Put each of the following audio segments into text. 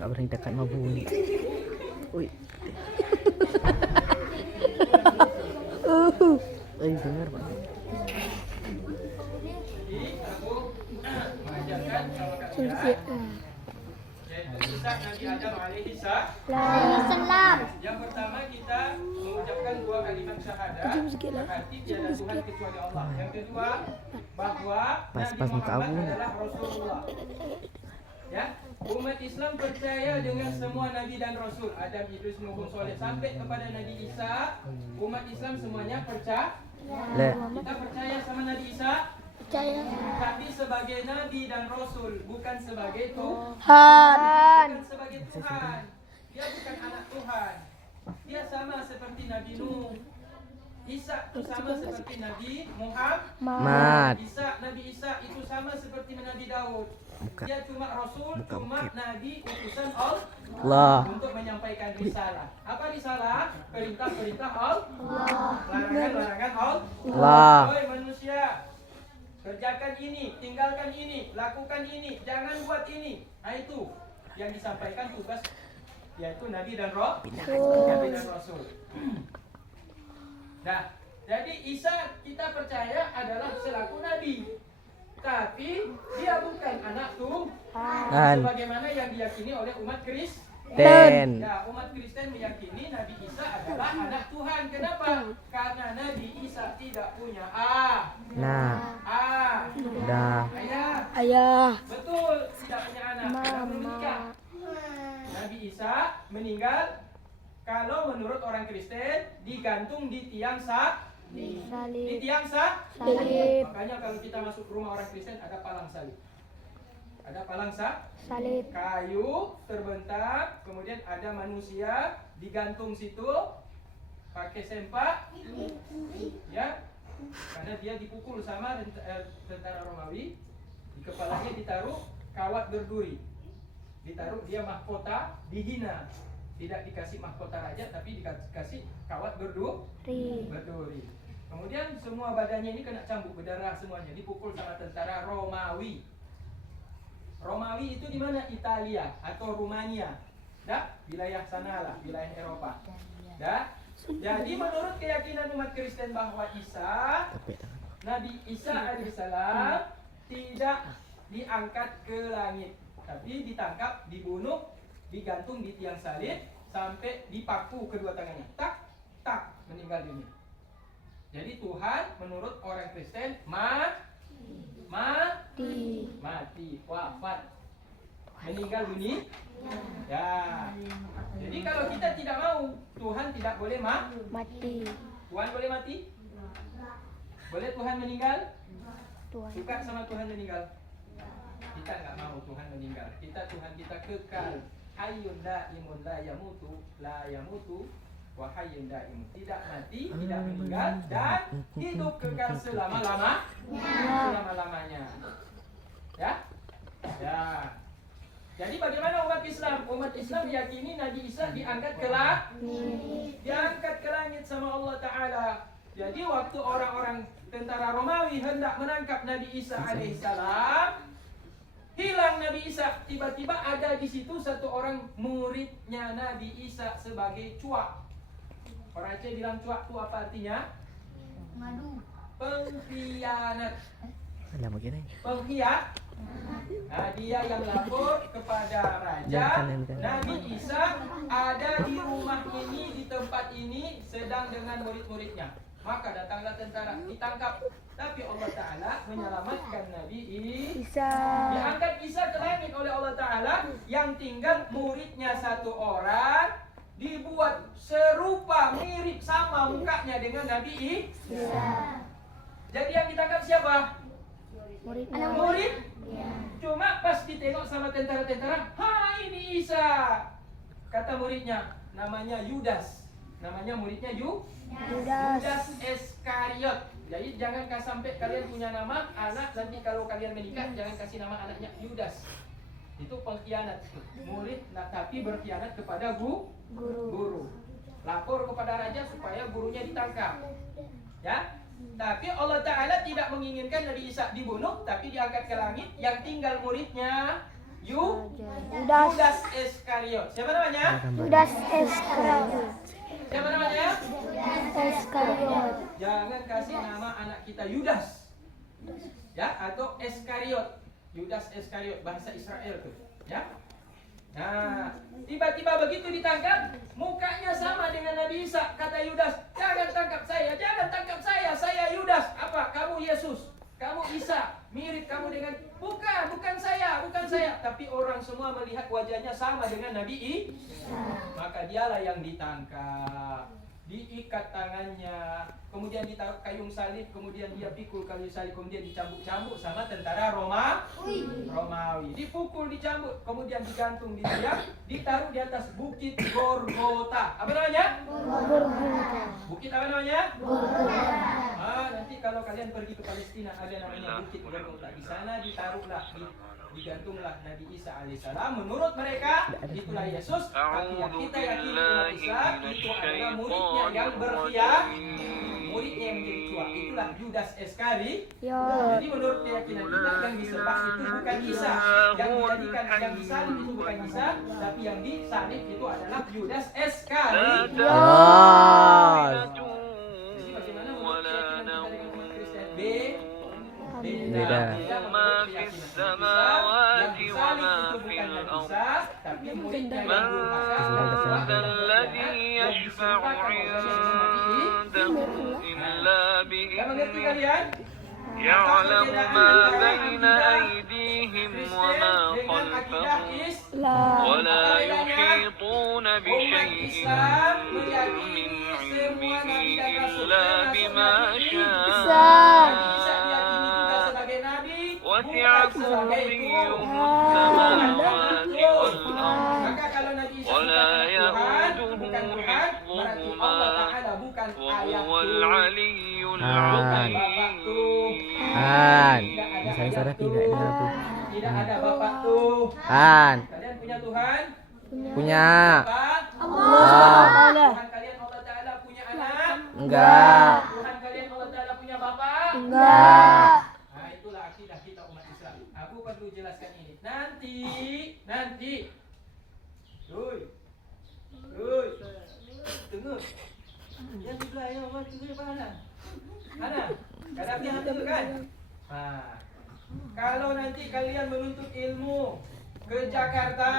Nggak berani dekat sama bunyi. Wih. Dengar Pak. Nabi Adam alaihi salam. Yang pertama kita mengucapkan dua kalimat syahadat, berarti tiada Tuhan kecuali Allah. Yang kedua, bahwa Nabi Muhammad adalah Rasulullah. Ya, umat Islam percaya dengan semua nabi dan rasul, Adam, Idris, Nuh, Soleh sampai kepada Nabi Isa. Umat Islam semuanya percaya. Kita percaya sama Nabi Isa. Percaya. Tapi sebagai nabi dan rasul, bukan sebagai Tuhan. Bukan sebagai Tuhan. Dia bukan anak Tuhan. Dia sama seperti Nabi Nuh. Isa itu sama seperti Nabi Muhammad. Nabi Isa itu sama seperti Nabi Daud. Dia cuma rasul, cuma nabi utusan Allah untuk menyampaikan risalah. Apa risalah? Perintah-perintah Allah. Larangan-larangan Allah. Oi manusia, kerjakan ini, tinggalkan ini, lakukan ini, jangan buat ini. Nah itu yang disampaikan tugas, yaitu Nabi dan Rasul. Nah, jadi Isa kita percaya adalah selaku Nabi, tapi dia bukan anak Tuhan, sebagaimana yang diyakini oleh umat Kristen. Ya, umat Kristen meyakini Nabi Isa adalah anak Tuhan. Kenapa? Karena Nabi Isa tidak punya Ayah. Betul, tidak punya anak. Tidak menikah. Nabi Isa meninggal, kalau menurut orang Kristen, digantung di tiang di tiang salib. Makanya kalau kita masuk ke rumah orang Kristen ada palang salib. Ada palang salib. Kayu terbentang, kemudian ada manusia digantung situ pakai sempak. Ya. Karena dia dipukul sama tentara Romawi. Di kepalanya ditaruh kawat berduri. Ditaruh dia mahkota, dihina. Tidak dikasih mahkota raja, tapi dikasih kawat berduri. Kemudian semua badannya ini kena cambuk berdarah semuanya, dipukul sama tentara Romawi. Romawi itu di mana? Italia atau Rumania. Dah, wilayah sanalah, wilayah Eropa. Dah. Jadi menurut keyakinan umat Kristen bahwa Nabi Isa alaihissalam tidak diangkat ke langit, tapi ditangkap, dibunuh, digantung di tiang salib sampai dipaku kedua tangannya, tak meninggal dunia. Jadi Tuhan menurut orang Kristen mati, wafat, meninggal dunia. Ya. Jadi kalau kita tidak mau, Tuhan tidak boleh Mati. Tuhan boleh mati? Boleh Tuhan meninggal? Suka sama Tuhan meninggal? Kita nggak mau Tuhan meninggal. Tuhan kita kekal. Hayyun daimun la yamutu wa hayyun daimun. Tidak mati, tidak meninggal, dan hidup kekal selama-lamanya. Ya? Ya. Jadi bagaimana umat Islam? Umat Islam meyakini Nabi Isa diangkat ke langit sama Allah Ta'ala. Jadi waktu orang-orang tentara Romawi hendak menangkap Nabi Isa alaihissalam, hilang Nabi Isa. Tiba-tiba ada di situ satu orang muridnya Nabi Isa sebagai cuak. Orang Aceh bilang cuak itu apa artinya? Pengkhianat. Pengkhianat. Nah, dia yang lapor kepada raja, Nabi Isa ada di rumah ini, di tempat ini, sedang dengan murid-muridnya. Maka datanglah tentara, ditangkap. Tapi Allah Ta'ala menyelamatkan Nabi Isa. Diangkat Isa ke langit oleh Allah Ta'ala. Yang tinggal muridnya satu orang, dibuat serupa, mirip sama mukanya dengan Nabi Isa. Jadi yang ditangkap siapa? Murid. Cuma pas ditengok sama tentara-tentara, ini Isa. Kata muridnya, namanya Yudas. Namanya muridnya Yudas Iskariot. Jadi jangan sampai kalian punya nama anak, nanti kalau kalian menikah jangan kasih nama anaknya Yudas. Itu pengkhianat. Murid tapi berkhianat kepada guru. Lapor kepada raja supaya gurunya ditangkap. Ya. Tapi Allah Ta'ala tidak menginginkan Nabi Isa dibunuh, tapi diangkat ke langit. Yang tinggal muridnya Yudas Iskariot. Siapa namanya? Yudas Iskariot. Siapa namanya? Iskariot. Jangan kasih nama anak kita Yudas. Ya, atau Iskariot. Yudas Iskariot, bahasa Israel tuh, ya. Nah, tiba-tiba begitu ditangkap, mukanya sama dengan Nabi Isa. Kata Yudas, jangan tangkap saya Yudas. Apa? Kamu Yesus, kamu Isa, mirip kamu dengan... Bukan saya. Tapi orang semua melihat wajahnya sama dengan Nabi Isa. Maka dialah yang ditangkap, diikat tangannya, kemudian ditaruh kayung salib, kemudian dia pikul kayu salib, kemudian dicambuk-cambuk sama tentara Romawi. Dipukul, dicambuk, kemudian digantung di tiang, ditaruh di atas bukit Golgota. Apa namanya? Bukit apa namanya? Nanti kalau kalian pergi ke Palestina ada namanya bukit Golgota. Di sana ditaruhlah, digantunglah Nabi Isa alaihissalam. Menurut mereka itulah Yesus, tapi yang kita yakini umat Islam itu adalah muridnya yang berkhiyar, muridnya yang menjadi tua. Itulah Yudas Iskariot. Jadi menurut keyakinan kita yang disembah itu bukan Isa, yang dijadikan yang disalib itu bukan Isa, tapi yang disalib itu adalah Yudas Iskariot. Jadi bagaimana menurut keyakinan kita dengan umat Kristen? Beda. ما في السماوات وما في الأرض من ذا الذي يشفع عنده إلا بإذنه يعلم ما بين أيديهم وما خلفهم ولا يحيطون بشيء من علمه إلا بما شاء وسع كرسيه السماوات والأرض ولا يؤوده حفظهما وهو العلي العظيم. Misalnya tidak ada Bu. Tidak ada Bapak Tuhan. Kalian punya Tuhan? Punya. Allah. Tuhan kalian Allah Ta'ala punya anak? Enggak. Tuhan kalian Allah Ta'ala punya bapak? Enggak. Nah, itulah akidah kita umat Islam. Aku perlu jelaskan ini. Nanti. Tengok. Yang sebelah yang orang tengok mana? Kadang dia hati kan? Kalau nanti kalian menuntut ilmu ke Jakarta,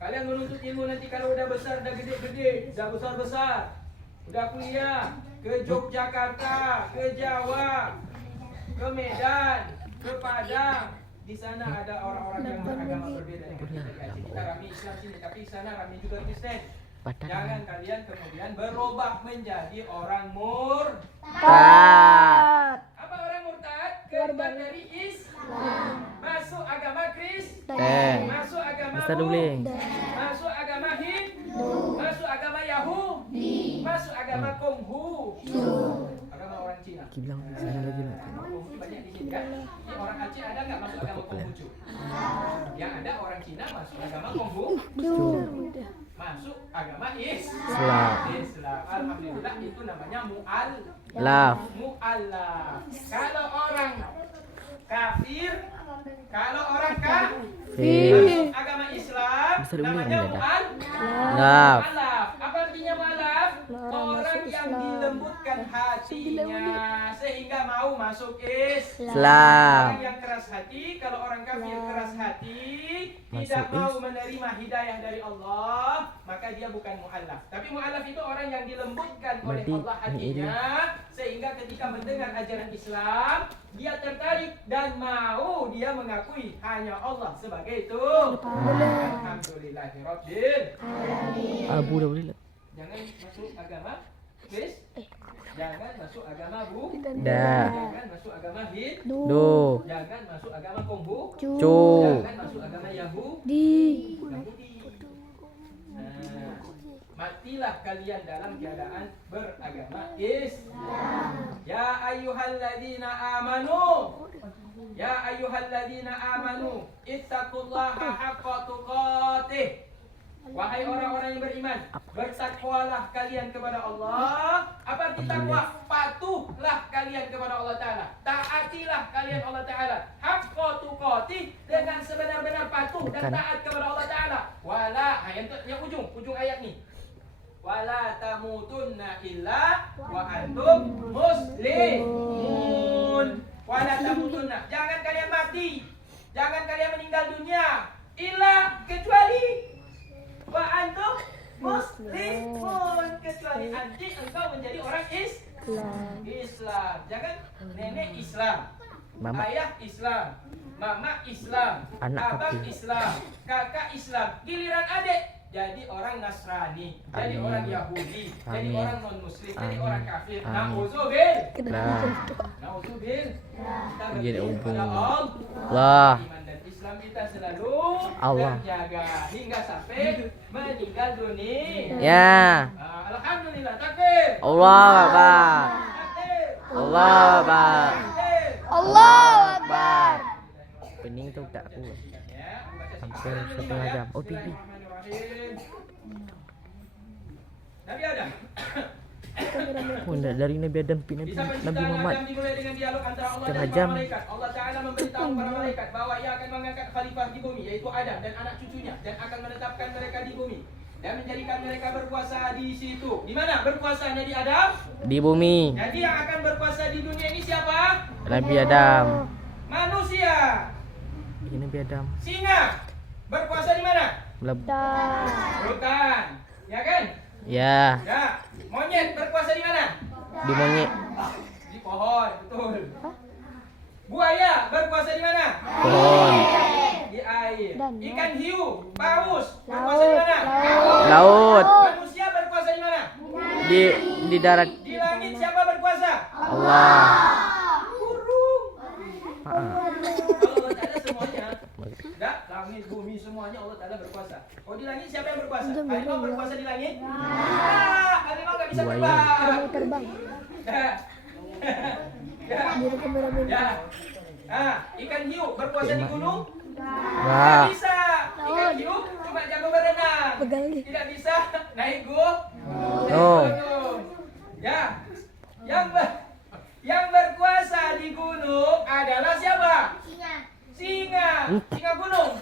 kalian menuntut ilmu nanti kalau udah besar, udah gede-gede, udah besar-besar, udah kuliah, ke Yogyakarta, ke Jawa, ke Medan, ke Padang. Di sana ada orang-orang yang beragama berbeda dengan kita. Kita rame Islam sini, tapi di sana rame juga Kristen. Jangan kalian kemudian berubah menjadi orang murtad. Apa orang murtad? Keluar dari Islam, masuk agama Kristen, masuk agama Buddha, masuk agama Hindu, masuk agama Yahudi, masuk agama Konghucu, agama orang Cina. Bilang sana lagi lah. Konghucu banyak di sini kan? Ini orang Aceh ada nggak masuk agama Konghucu? Yang ada orang Cina masuk agama Konghucu. Masuk agama Islam. Alhamdulillah itu namanya mu'allaf. Kalau orang kafir, masuk agama Islam namanya mu'allaf. Apa artinya mu'allaf? Orang yang dilembutkan hatinya sehingga mau masuk Islam. Orang yang keras hati, kalau orang kafir keras hati, tidak mau menerima hidayah dari Allah, maka dia bukan mu'allaf. Tapi mu'allaf itu orang yang dilembutkan oleh Allah hatinya sehingga ketika mendengar ajaran Islam dia tertarik dan mau dia mengakui hanya Allah sebagai Tuhan. Alhamdulillahirabbil alamin. Abu dah boleh lah. Jangan masuk agama Kristen, jangan masuk agama Buddha, jangan masuk agama Hindu, jangan masuk agama Konghucu, jangan masuk agama Yahudi. Matilah kalian dalam keadaan beragama Islam. Ya ayyuhalladzina amanu ittaqullaha haqqa tuqatih. Wahai orang-orang yang beriman, bertakwalah kalian kepada Allah. Apa arti takwa? Patuhlah kalian kepada Allah Ta'ala, taatilah kalian Allah Ta'ala haqqa tuqatih, haqqati, dengan sebenar-benar patuh dan taat kepada Allah Taala. Wala, yang ujung ayat ni. Wala tamutunna illa wa antum muslimun. Wala tamutunna, jangan kalian mati, jangan kalian meninggal dunia, illa kecuali wa antum muslimun, kecuali nanti engkau menjadi orang Islam. Jangan nenek Islam, Mama. ayah Islam, mama Islam, Anak abang kecil. Islam, kakak Islam, giliran adik jadi orang Nasrani, jadi Amin. orang Yahudi, jadi Amin. orang non Muslim, jadi Amin. orang kafir. Amin. Nauzubillah. Lah. Nauzubillah. Kita Jadi berdoa umpun. kepada Lah. Iman dan Islam kita selalu Allah. terjaga hingga sampai meninggal dunia. Ya. Alhamdulillah, takbir. Allah Akbar. Takbir. Allah Akbar. Takbir. Allahu Akbar. Pening tu tak kuat. Ya, membaca Hampir sifat setengah ya. jam. Oh, TV. Bismillahirrahmanirrahim. Nabi Adam. Oh, dari Nabi Adam pi Nabi Kisah Nabi penciptaan Muhammad. Adam dimulai dengan dialog antara Allah Setengah dan jam. para malaikat. Allah Ta'ala memberitahu para malaikat bahwa ia akan mengangkat khalifah di bumi, yaitu Adam dan anak cucunya, dan akan menetapkan mereka di bumi dan menjadikan mereka berkuasa di situ. Di mana berkuasanya di Adam? Di bumi. Jadi yang akan berkuasa di dunia ini siapa? Nabi Adam. Manusia. Ini Nabi Adam. Singa berkuasa di mana? Melebur. Hutan. Ya kan? Ya. Ya. Monyet berkuasa di mana? Di monyet. Di pohon, betul. Buaya berkuasa di mana? Pohon. Di air. Dan Ikan hiu, paus berkuasa di mana? Laut. Manusia berkuasa di mana? Di darat. Di langit siapa berkuasa? Allah. Burung. Maaf. Kalau Allah Ta'ala semuanya. Dah, langit, bumi semuanya Allah Ta'ala berkuasa. Oh, di langit siapa yang berkuasa? Harimau berkuasa di langit? Harimau nggak bisa Buaya. terbang. Terbang. Ya. Ya. Biru kameramen. Ya. Ikan hiu berkuasa di gunung? Wah. Tidak bisa. Ikan hiu cuma jago berenang. Pegang nih. Tidak bisa naik gunung. Oh. Ya. Yang berkuasa di gunung adalah siapa? Singa. Singa gunung.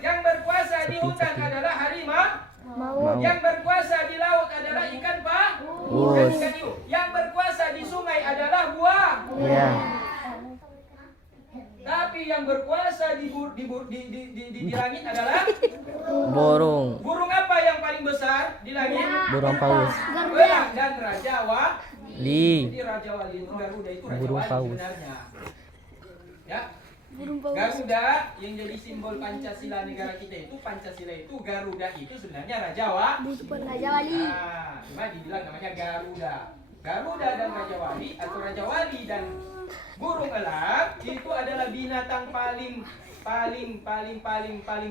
Yang berkuasa di hutan adalah harimau. Mau. Yang berkuasa di laut adalah ikan Us. dan ikan hiu. Yang berkuasa di sungai adalah buah. Ya. Tapi yang berkuasa di langit adalah Burung. burung apa yang paling besar di langit? Burung paus. Belang dan Raja Li. Jadi Raja Wali itu Garuda itu Raja Burung Wali paus. sebenarnya. Ya. Burung paus. Garuda yang jadi simbol Pancasila negara kita itu, Pancasila itu Garuda itu sebenarnya Raja Wali. Raja Wali. Nah, cuma dibilang namanya Garuda. Garuda dan Raja Wali atau Raja Wali dan burung elang itu adalah binatang paling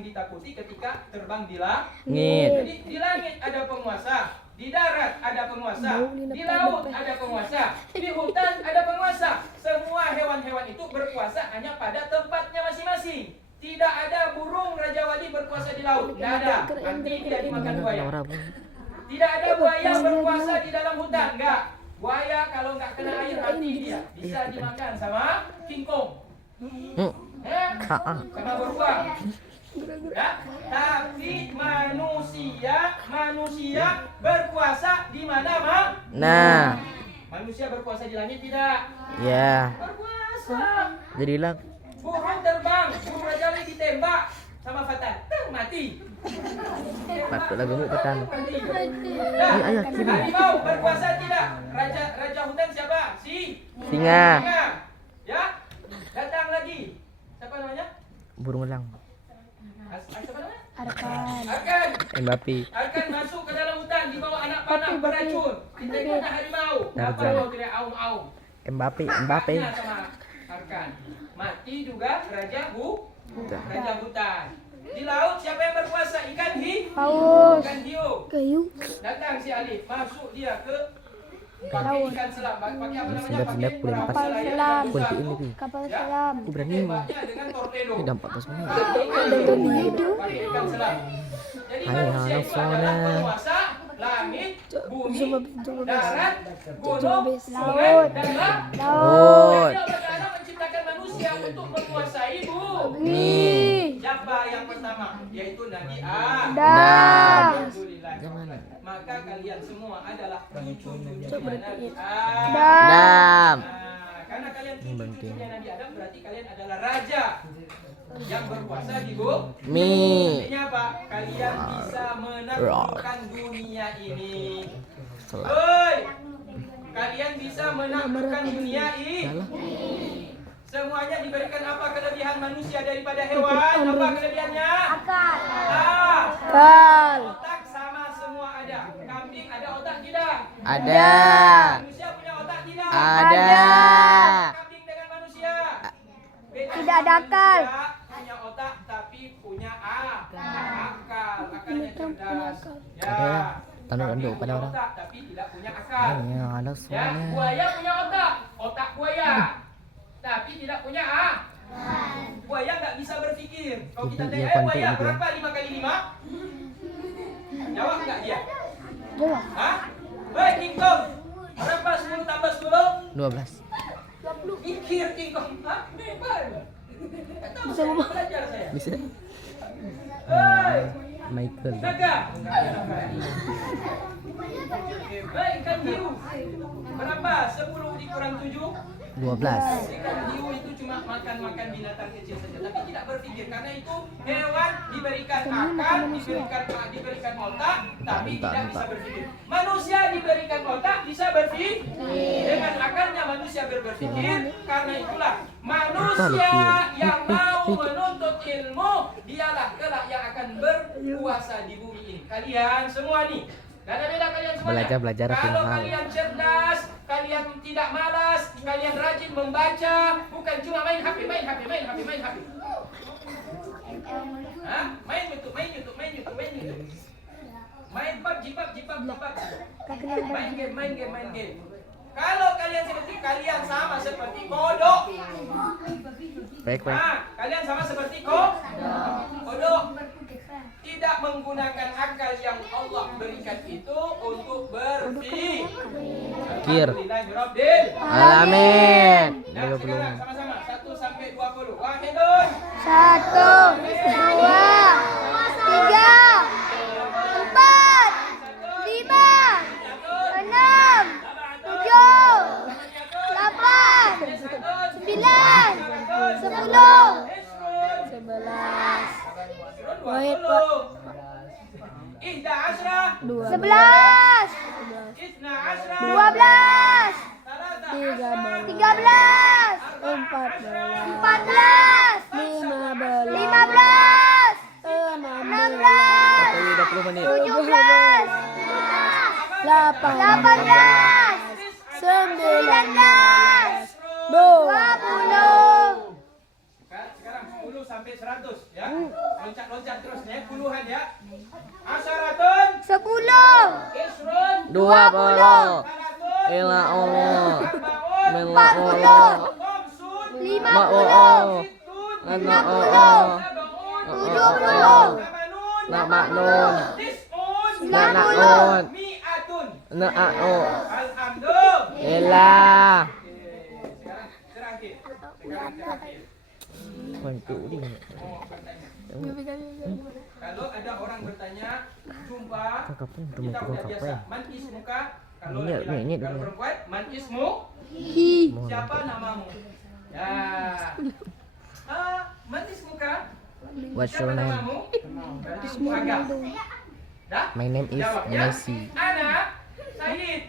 ditakuti ketika terbang di Ngit. Jadi di langit ada penguasa, di darat ada penguasa, di laut ada penguasa, di hutan ada penguasa. Semua hewan-hewan itu berkuasa hanya pada tempatnya masing-masing. Tidak ada burung Raja Wali berkuasa di laut. Tidak ada. Nanti tidak dimakan buaya. Tidak ada buaya berkuasa di dalam hutan. Enggak. Buaya kalau nggak kena air mati dia. Bisa dimakan sama King Kong. Sama beruang. Ya, tapi manusia berkuasa di mana, Mak? Nah. Manusia berkuasa di langit tidak? Ya. Berkuasa. Jadilah Burung terbang, burung Raja Wali ditembak sama Fatan, mati. patutlah gemuk petan. Mati. Ini ayah kiri. Harimau berkuasa tidak? Raja hutan siapa? Singa. Ya, datang lagi. Siapa namanya? Burung elang. Siapa namanya? Arkan. Akan Mbappe. masuk ke dalam hutan di bawah anak panah beracun. Ditengok ada harimau. Apa Tarzan. mau teriak aum-aum? Mbappe. Kakaknya sama Arkan. Mati juga Raja hutan. Di laut siapa yang berkuasa? Ikan Paus. hiu. Kayu. Datang si Alif, masuk dia ke pakai ikan selam. Pakai apa namanya? Sedap-sedap Pakai boleh perahu lepas. layar Selam. dan Boleh satu. ini pi. Kapal Ya. selam. Aku berani. Tembaknya dengan torpedo. Ini dampak pas mana? Pakai ikan selam. Jadi Hai, manusia halo, itu adalah Sona. penguasa langit, bumi, Coba darat, gunung, Laut. sungai, dan laut. Laut. Jadi Allah Ta'ala menciptakan manusia untuk menguasai bumi. yang pertama, yaitu Nabi Adam. Alhamdulillah. Maka kalian semua adalah cucu-cucunya Nabi Adam. Dam. Nah, karena kalian cucu-cucunya Nabi Adam, berarti kalian adalah raja yang berkuasa di bumi. Artinya apa? Kalian bisa menaklukkan dunia ini. Woi, kalian bisa menaklukkan dunia ini. Semuanya diberikan apa kelebihan manusia daripada hewan? Apa kelebihannya? Akal. Akal. Otak sama semua ada. Kambing ada otak tidak? Ada. Manusia punya otak tidak? Ada. Kambing dengan manusia? Beda. Tidak ada akal. Manusia punya otak tapi punya akal. Akalnya cerdas. Ya. Tanduk Kambing pada punya orang. otak tapi tidak punya akal. Ya, ada Ya, semuanya. buaya punya otak buaya, tapi tidak punya buaya nggak bisa berpikir. Kalau kita tanya, buaya berapa 5 kali 5? Jawab nggak dia? Jawab. Hah? Hei King Kong, berapa 10 tambah 10? 12. Pikir King Kong. Hah? Hebat. Bisa ngomong. Belajar saya. Bisa. Hei, Michael. naga. Hei ikan hiu, berapa 10 dikurang 7? 12. Ikan hiu itu cuma makan binatang kecil saja, tapi tidak berpikir karena itu hewan diberikan akal, diberikan otak, tapi tidak bisa berpikir. Manusia diberikan otak, bisa berpikir. Dengan akalnya manusia berpikir. Karena itulah manusia yang mau menuntut ilmu, dialah kelak yang akan berkuasa di bumi ini. Kalian semua nih. Gak ada beda kalian semuanya. Belajar Kalau pintar. kalian cerdas, kalian tidak malas, kalian rajin membaca, bukan cuma main HP. Hah? Main YouTube. Main PUBG. Main game. Kalau kalian seperti kalian sama seperti kodok. Baik. Kalian sama seperti kodok. Tidak menggunakan akal yang Allah berikan itu untuk berpikir. Alhamdulillahirabbil Amin. Nah, sekarang sama-sama 1 sampai 20. Wahidun. 1, 2, 3, 4, 5, 6, 7, 8, 9, 10, 11. Wahid, Pak. 11, 11, 12, 13, 14, 15, 16, 20 menit. 17, 18, 19, 20. Sekarang 10 sampai 100 ya. Loncat terus ya, puluhan ya. Asyaratun 10, isrun 20. salatun Ila Allah. arbaun Mila Allah. khamsun 50, sittun 60, 70, Namanun tis'un 90, mi'atun. Na'u. Alhamdulillah. Elah. Sekarang terakhir. Bantu dia. Kalau ada orang bertanya, jumpa Kakaknya udah kita mau udah ke biasa. kakaknya. Man ismuka? Kalau Ini, laki-laki, ini kalau dia. perempuan, man ismu? Mohon. Siapa namamu? Ya. Man ismuka? What's Siapa your name? namamu? Berarti agak. Dah? My name is Jawabnya, Messi. Ana Sayyid.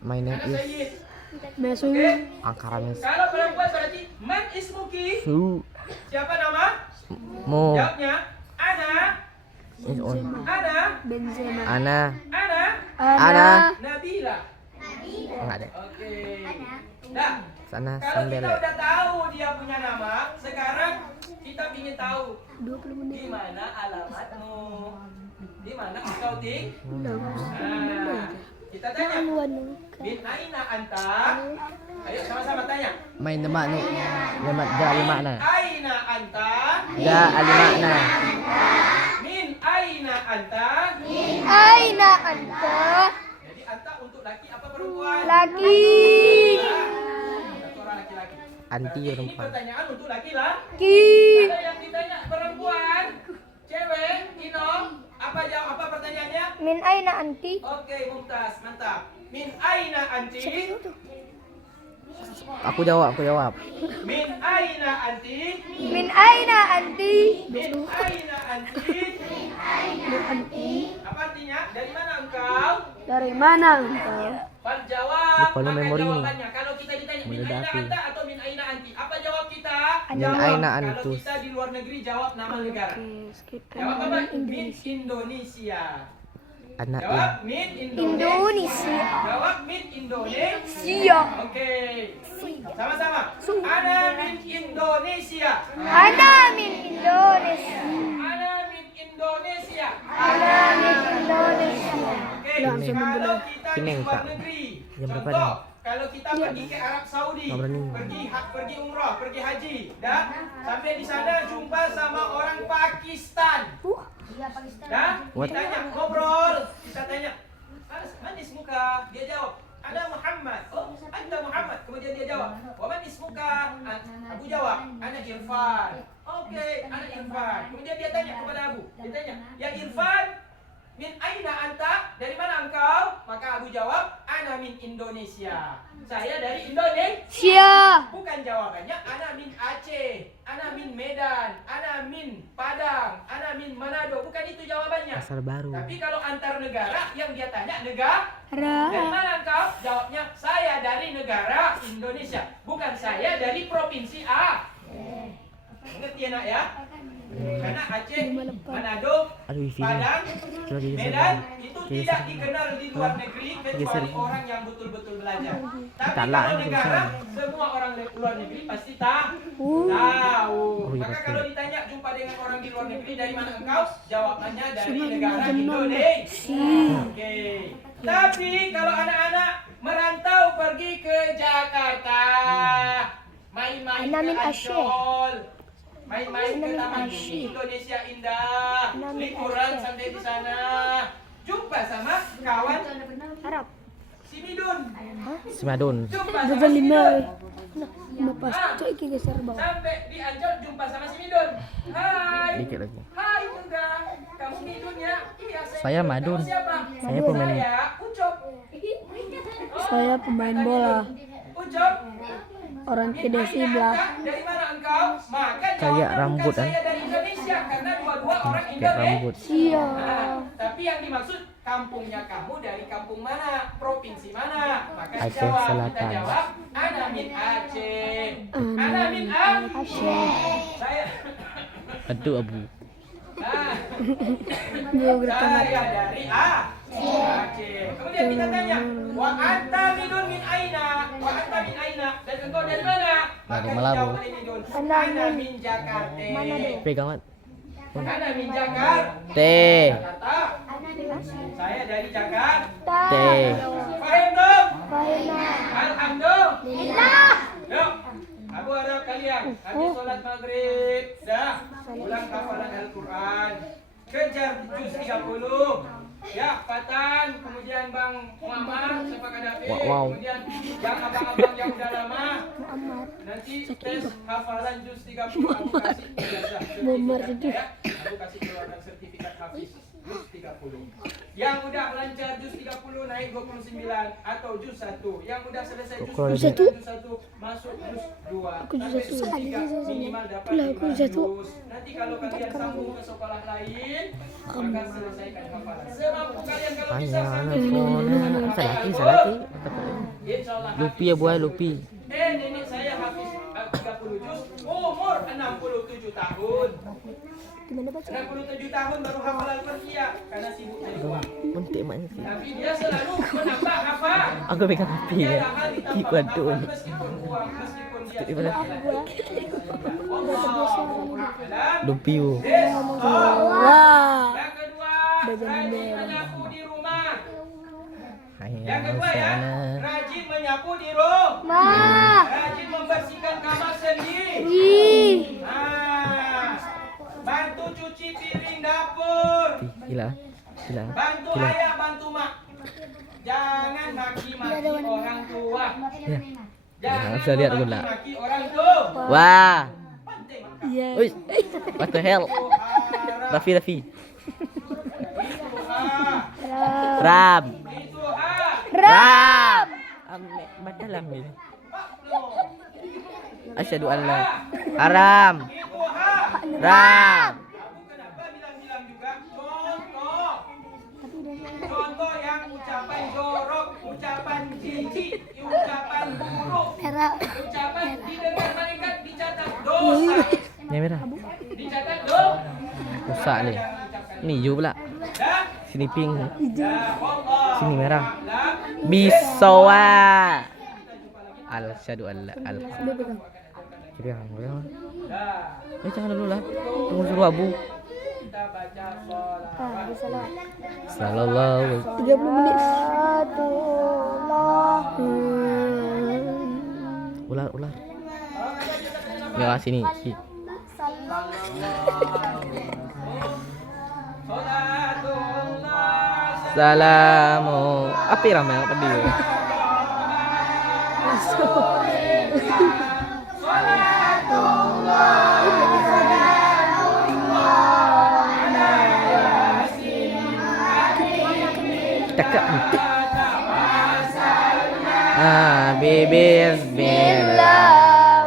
My name Ana is Sayyid. Messi. Oke? Ankara Messi. Kalau perempuan berarti man ismuki? Su. Siapa nama? Mo. Jawabnya, Ana. Is on. Ana. Benzema. Ana. Ana. Ana. Nabila. Enggak ada. Oke. Nah, Sana kalau sambel. kita udah tahu dia punya nama, sekarang kita ingin tahu 20 menit. di mana alamatmu, di mana engkau tinggal. Udah. Nah, kita tanya, bin aina anta? Ayo sama-sama tanya. Main demak ni. Lemak ja lemakna. Aina anta? Ja alimakna. Min aina anta? Aina anta? Jadi anta untuk laki apa perempuan? Laki. Satu orang laki-laki. Anti Berarti ini perempuan. pertanyaan untuk laki-laki. Ki. Ada yang ditanya perempuan. Cewek, Ino, apa pertanyaannya? Min aina anti? Oke, mumtaz, mantap. Min aina anti? Aku jawab. Min aina anti? Min aina anti? Min aina anti? Apa artinya? Dari mana engkau? Dari mana engkau? Fal jawab. Lupa lu Maka memori ini. jawabannya. Kalau kita ditanya min aina Meledakin. anta atau min aina anti, apa jawab kita? Min Jawab. aina Kalau antus. kita di luar negeri jawab nama negara. Sekitar Jawab apa? Min Indonesia. Anak Jawab min Indonesia. Indonesia. Jawab min Indonesia. Sia. Oke. Sama-sama. Ana min Indonesia. Ana min Indonesia. Ana min Indonesia. Ana min Indonesia. Oke, kalau kita di Pineng, luar Kak. negeri, Jam berapa contoh, nih? kalau kita pergi ke Arab Saudi, Nggak berani. pergi umrah, pergi haji, dah, sampai di sana jumpa sama orang Pakistan, dah, What? ditanya, ngobrol, kita tanya, "Man ismuka?" Dia jawab, "Ana Muhammad." "Oh, anta Muhammad." Kemudian dia jawab, "Wa man ismuka?" Abu jawab, "Ana Irfan." "Oke, ana Irfan." Kemudian dia tanya kepada Abu, dia tanya, "Ya Irfan, min aina anta?" Dari mana engkau? Maka Abu jawab, "Ana min Indonesia." Saya dari Indonesia. Sia. Bukan jawabannya, "Ana min Aceh, ana min Medan, ana min Padang, ana min Manado." Bukan itu jawabannya. Pasar baru. Tapi kalau antar negara yang dia tanya negara, dari Ra. mana engkau? Jawabnya, "Saya dari negara Indonesia." Bukan saya dari provinsi A. Ngerti ya nak ya? Karena Aceh, Manado, Aduh, wifi. Padang, Coba geser. Medan itu Geser. tidak dikenal di luar negeri kecuali Geser. orang yang betul-betul belajar. Tapi Tak lah, kalau ini negara, geser. semua orang luar negeri pasti tahu. Oh, iya, Maka pasti. kalau ditanya jumpa dengan orang di luar negeri, dari mana engkau? Jawabannya dari negara Indonesia. Oke. Tapi kalau anak-anak merantau pergi ke Jakarta, main-main Ana ke min Aceh. Ancol, main-main ke Ana min Taman Aceh. Mini Indonesia Indah, Ana min liburan Aceh. sampai di sana, jumpa sama kawan Arab. si Midun, Semadun. jumpa sama Jajan si 5. Midun, Nah, lepas cok iki geser bawah. sampai di Ancol jumpa sama si Midun. Hai, Dikit lagi. hai Muga, kamu Midun ya? Iya, Saya Madun. Kamu siapa? Saya pemain. Saya Ucok. Saya pemain bola. Ucok. Orang Min Kedesi aina belah. anta? Dari mana engkau? Maka Kayak jawabnya rambut, bukan saya dari Indonesia karena dua-dua orang Kayak Indonesia. rambut. Sia. Tapi yang dimaksud kampungnya kamu dari kampung mana? Provinsi mana? Maka Aceh jawab, kita Selatan. jawab Ana min Aceh. Ana Ana min Aceh. Saya Aduh, Abu. Ah, Dia bertanya. saya dari Aceh. Kemudian kita tanya, wa anta minun min aina? Wa anta min aina? Dan engkau dari mana? Maka Dari Malabo. dijawab oleh Midun, Ana Ana min min Jakarta. Pegang mat. Ana min Jakarta. T. Jakarta. Saya dari Jakarta. T. Faham dong? Faina. Alhamdulillah. Yuk, aku harap kalian habis sholat maghrib, dah ulang hafalan Al-Quran, kejar juz 30. Ya, Fatan, kemudian Bang Muhammad, siapa Kadafi, Wow. kemudian yang abang-abang yang udah lama, Muhammad. nanti tes hafalan juz 30, aku kasih ijazah Muhammad sertifikatnya ya. Aku kasih keluarkan sertifikat hafiz juz 30. Yang udah lancar juz 30 naik 29 atau juz 1. Yang udah selesai juz Kalau 1 masuk juz 2. Aku juz Sampai satu. juz 3 minimal dapat Itulah aku 5 juz satu. juz. Nanti kalau kalian sambung ke sekolah lain, maka selesaikan hafalan. Semampu kalian kalau bisa Hanya sampai phone. Saya lagi. Insyaallah. Lupi ya, buah lupi. Nenek saya hafiz 30 juz, umur 67 tahun. Gimana baca? 67 tahun baru hafal Al-Fatihah karena sibuk dari uang. Mentik maknya sih. Tapi dia selalu menambah hafal. Aku pegang api Dia ya. hafal ditambah Ikut adun. hafal meskipun uang, meskipun dia Di mana? Allahu a'lam. Lupi you. Besok. Wah. Yang kedua, Jajan rajin merah. menyapu di rumah. Yang Hanya kedua ya, sana. rajin menyapu di rumah. Ma. Rajin membersihkan kamar sendiri. Ih. Nah, bantu cuci piring dapur. Gila. Gila. Bantu Gila. ayah, bantu mak. Jangan maki-maki orang tua. Ya. Jangan bisa lihat aku lah. maki-maki orang tua. Wah. Penting. Iya. Wih. What the hell? Aku harap Raffi. Itu ha. Ram. Itu ha. Ram. Madalam ni. Asyhadu an la. Haram. Itu ha. Ram. Kamu kenapa bilang-bilang juga contoh? Contoh yang ucapan jorok, ucapan jijik, ucapan buruk, Merah. ucapan didengar malaikat dicatat dosa. Yang merah. Dicatat dosa. Rusak ni. Ni hijau pula. Dah. Sini pink. Dah. Allah. Sini merah. Lam. Bisawa. Asyhadu an la. Al. Dia pegang. Kira yang mana? Dah. Jangan dulu lah. Tunggu suruh Abu. Kita baca sholawat. Salah. Sallallahu alaihi wasallam. 30 menit. Ular. Ya sini. Salatullah. Salamu. Apa yang ramai tadi? Cakap ni. Bismillah.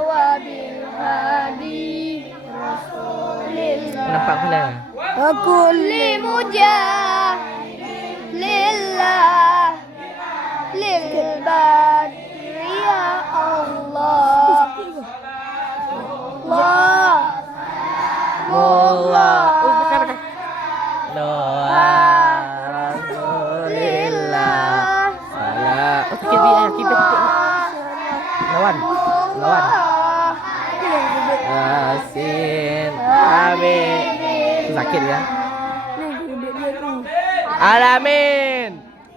wa bil hadi rasulillah. Nampak pula. Wa kulli mujahid lillah lil badri ya Allah. Allah. Allah. Betul. Doa Rasulillah. Salah. Oh, sikit dia. Kita. Lawan. Asin. Amin. Sakit ya. Alamin.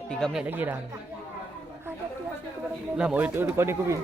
3 menit lagi dah. Lah mau itu kau ni kopi.